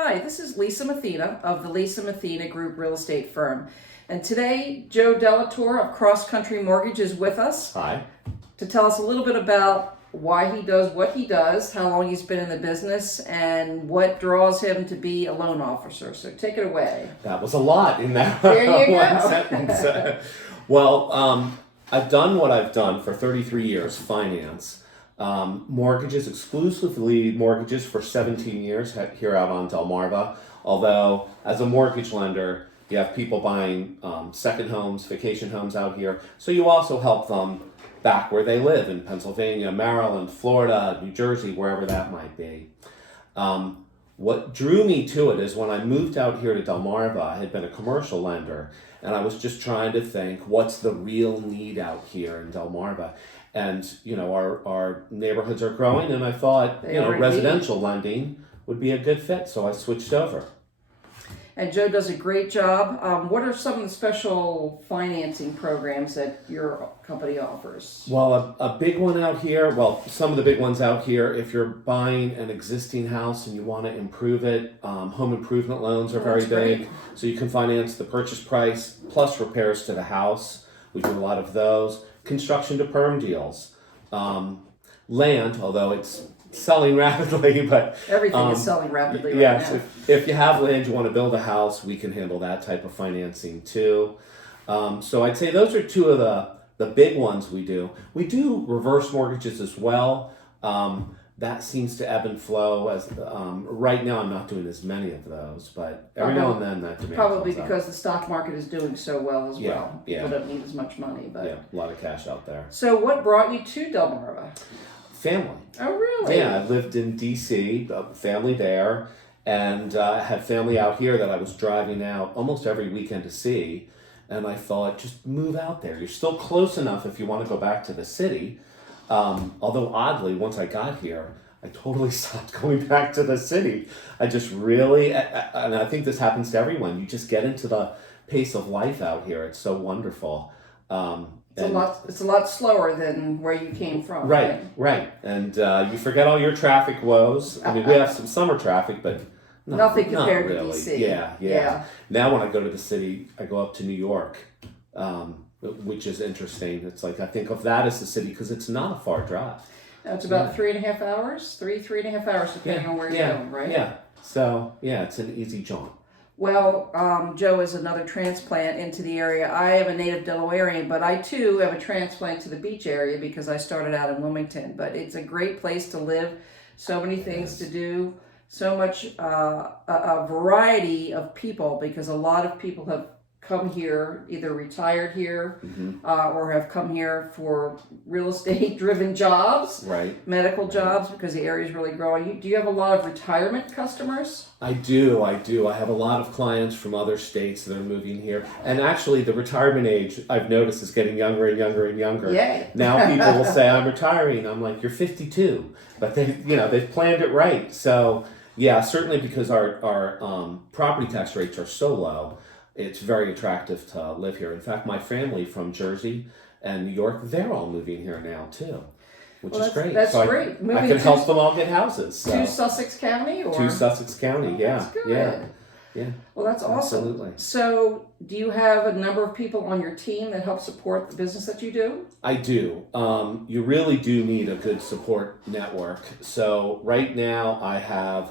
Hi, this is Lisa Mathena of the Lisa Mathena Group Real Estate Firm. And today, Joe DellaTorre of Cross Country Mortgage is with us Hi. to tell us a little bit about why he does what he does, how long he's been in the business, and what draws him to be a loan officer. So take it away. That was a lot in that There you one go. sentence. Well, I've done what I've done for 33 years, finance. Mortgages, exclusively mortgages for 17 years here out on Delmarva. Although, as a mortgage lender, you have people buying second homes, vacation homes out here. So you also help them back where they live in Pennsylvania, Maryland, Florida, New Jersey, wherever that might be. What drew me to it is when I moved out here to Delmarva, I had been a commercial lender, and I was just trying to think, what's the real need out here in Delmarva? And, our neighborhoods are growing, and I thought, residential lending would be a good fit, so I switched over. And Joe does a great job. What are some of the special financing programs that your company offers? Well, a big one out here, some of the big ones out here, if you're buying an existing house and you want to improve it, home improvement loans are very big. Great. So you can finance the purchase price plus repairs to the house. We do a lot of those. Construction to perm deals. Land, although it's selling rapidly, but Everything is selling rapidly right yes, now. if you have land, you want to build a house, we can handle that type of financing too. So I'd say those are two of the big ones we do. We do reverse mortgages as well. That seems to ebb and flow. As right now, I'm not doing as many of those, but every now and then that demand Probably comes because the stock market is doing so well as Yeah, well. yeah. People don't need as much money. But yeah, a lot of cash out there. So what brought you to Delmarva? Family. Oh, really? Yeah, I lived in D.C., family there, and had family out here that I was driving out almost every weekend to see. And I thought, just move out there. You're still close enough if you want to go back to the city. Although oddly, once I got here, I totally stopped going back to the city. I just really, and I think this happens to everyone, you just get into the pace of life out here. It's so wonderful. It's a lot slower than where you came from. Right. And you forget all your traffic woes. I mean, we have some summer traffic, but Nothing compared not to really. DC. Yeah. Now when I go to the city, I go up to New York, which is interesting. It's like I think of that as the city because it's not a far drive. Now it's about 3.5 hours, three and a half hours, depending on where you're going, right? Yeah. So, it's an easy jaunt. Well, Joe is another transplant into the area. I am a native Delawarean, but I too am a transplant to the beach area because I started out in Wilmington. But it's a great place to live, so many things to do, so much a variety of people because a lot of people have come here, either retired here or have come here for real estate driven jobs, medical jobs, because the area is really growing. Do you have a lot of retirement customers? I do. I have a lot of clients from other states that are moving here. And actually the retirement age I've noticed is getting younger and younger and younger. Yay. Now people will say, I'm retiring. I'm like, you're 52. But they've planned it right. So yeah, certainly because our property tax rates are so low, it's very attractive to live here. In fact, my family from Jersey and New York, they're all moving here now too, which is great. That's so great. I can help them all get houses. So. To Sussex County? To Sussex County, yeah. That's good. Yeah. Well, that's awesome. Absolutely. So, do you have a number of people on your team that help support the business that you do? I do. You really do need a good support network. So right now I have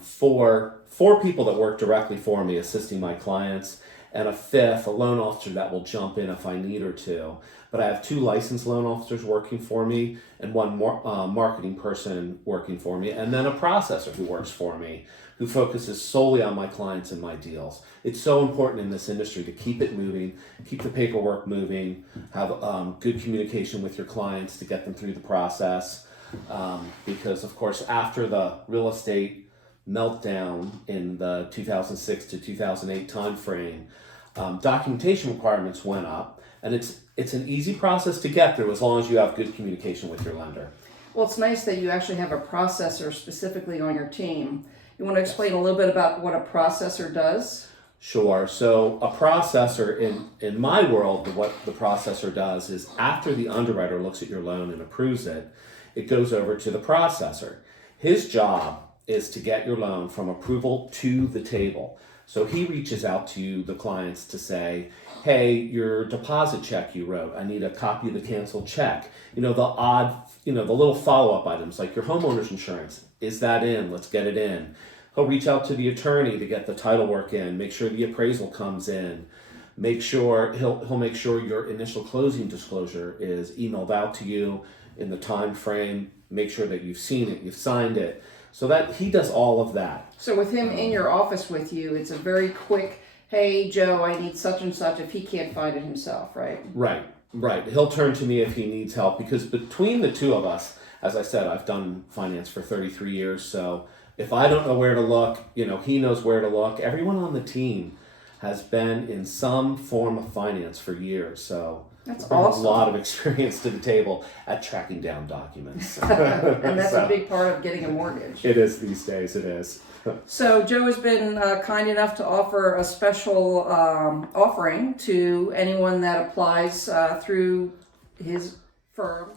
four people that work directly for me assisting my clients, and a fifth, a loan officer that will jump in if I need her to. But I have 2 licensed loan officers working for me and one marketing person working for me, and then a processor who works for me, who focuses solely on my clients and my deals. It's so important in this industry to keep it moving, keep the paperwork moving, have good communication with your clients to get them through the process. Because, of course, after the real estate meltdown in the 2006 to 2008 timeframe, documentation requirements went up, and it's an easy process to get through as long as you have good communication with your lender. Well, it's nice that you actually have a processor specifically on your team. You want to explain a little bit about what a processor does? Sure. So a processor in my world, what the processor does is after the underwriter looks at your loan and approves it, it goes over to the processor. His job is to get your loan from approval to the table. So he reaches out to the clients to say, hey, your deposit check you wrote, I need a copy of the canceled check. The odd, the little follow-up items like your homeowner's insurance. Is that in? Let's get it in. He'll reach out to the attorney to get the title work in, make sure the appraisal comes in, he'll make sure your initial closing disclosure is emailed out to you in the time frame, make sure that you've seen it, you've signed it. So that he does all of that. So with him in your office with you, it's a very quick, hey, Joe, I need such and such if he can't find it himself, right? Right. He'll turn to me if he needs help because between the two of us, as I said, I've done finance for 33 years. So if I don't know where to look, he knows where to look. Everyone on the team has been in some form of finance for years. So that's brings awesome. A lot of experience to the table at tracking down documents. And that's a big part of getting a mortgage. It is these days, it is. So Joe has been kind enough to offer a special offering to anyone that applies through his firm